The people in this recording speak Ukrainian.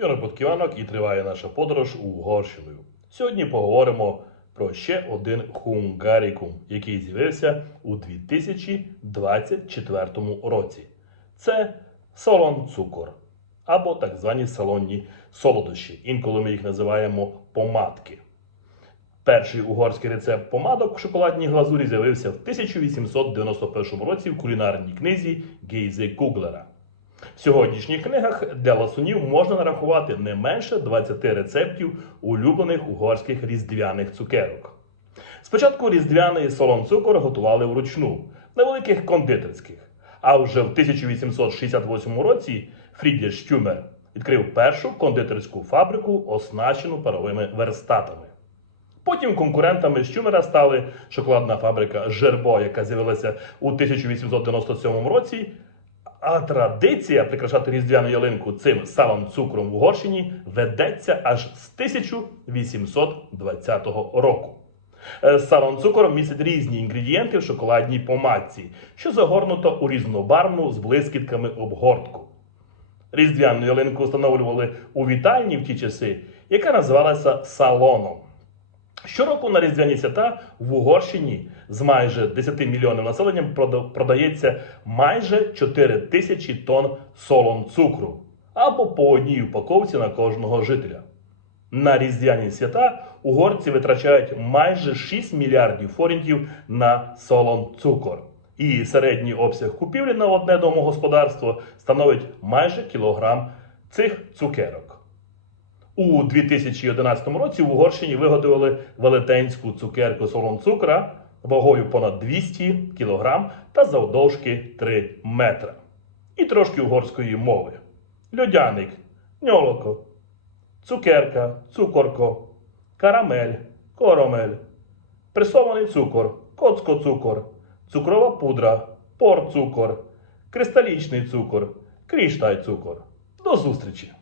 Юрій Подківанок і триває наша подорож Угорщиною. Сьогодні поговоримо про ще один хунгарікум, який з'явився у 2024 році. Це солон цукор або так звані салонні солодощі. Інколи ми їх називаємо помадки. Перший угорський рецепт помадок в шоколадній глазурі з'явився в 1891 році в кулінарній книзі Гейзе Куглера. В сьогоднішніх книгах для ласунів можна нарахувати не менше 20 рецептів улюблених угорських різдвяних цукерок. Спочатку різдвяний солон цукор готували вручну, на великих кондитерських. А вже в 1868 році Фрідє Штюмер відкрив першу кондитерську фабрику, оснащену паровими верстатами. Потім конкурентами Щумера стали шоколадна фабрика Жербо, яка з'явилася у 1897 році. А традиція прикрашати різдвяну ялинку цим салом цукром в Угорщині ведеться аж з 1820 року. Е, Салон цукор містить різні інгредієнти в шоколадній помадці, що загорнуто у різнобарвну з блискітками обгортку. Різдвяну ялинку встановлювали у вітальні в ті часи, яка називалася салоном. Щороку на різдвяні свята в Угорщині з майже 10 мільйонів населенням продається майже 4 тисячі тонн солон цукру або по одній упаковці на кожного жителя. На різдвяні свята угорці витрачають майже 6 мільярдів форінтів на солон цукор. І середній обсяг купівлі на одне домогосподарство становить майже кілограм цих цукерок. У 2011 році в Угорщині виготовили велетенську цукерку солон цукра вагою понад 200 кг та завдовжки 3 метра. І трошки угорської мови. Льодяник, ньолоко, цукерка, цукорко, карамель, коромель, пресований цукор, коцко-цукор, цукрова пудра, пор-цукор, кристалічний цукор, кріштай-цукор. До зустрічі!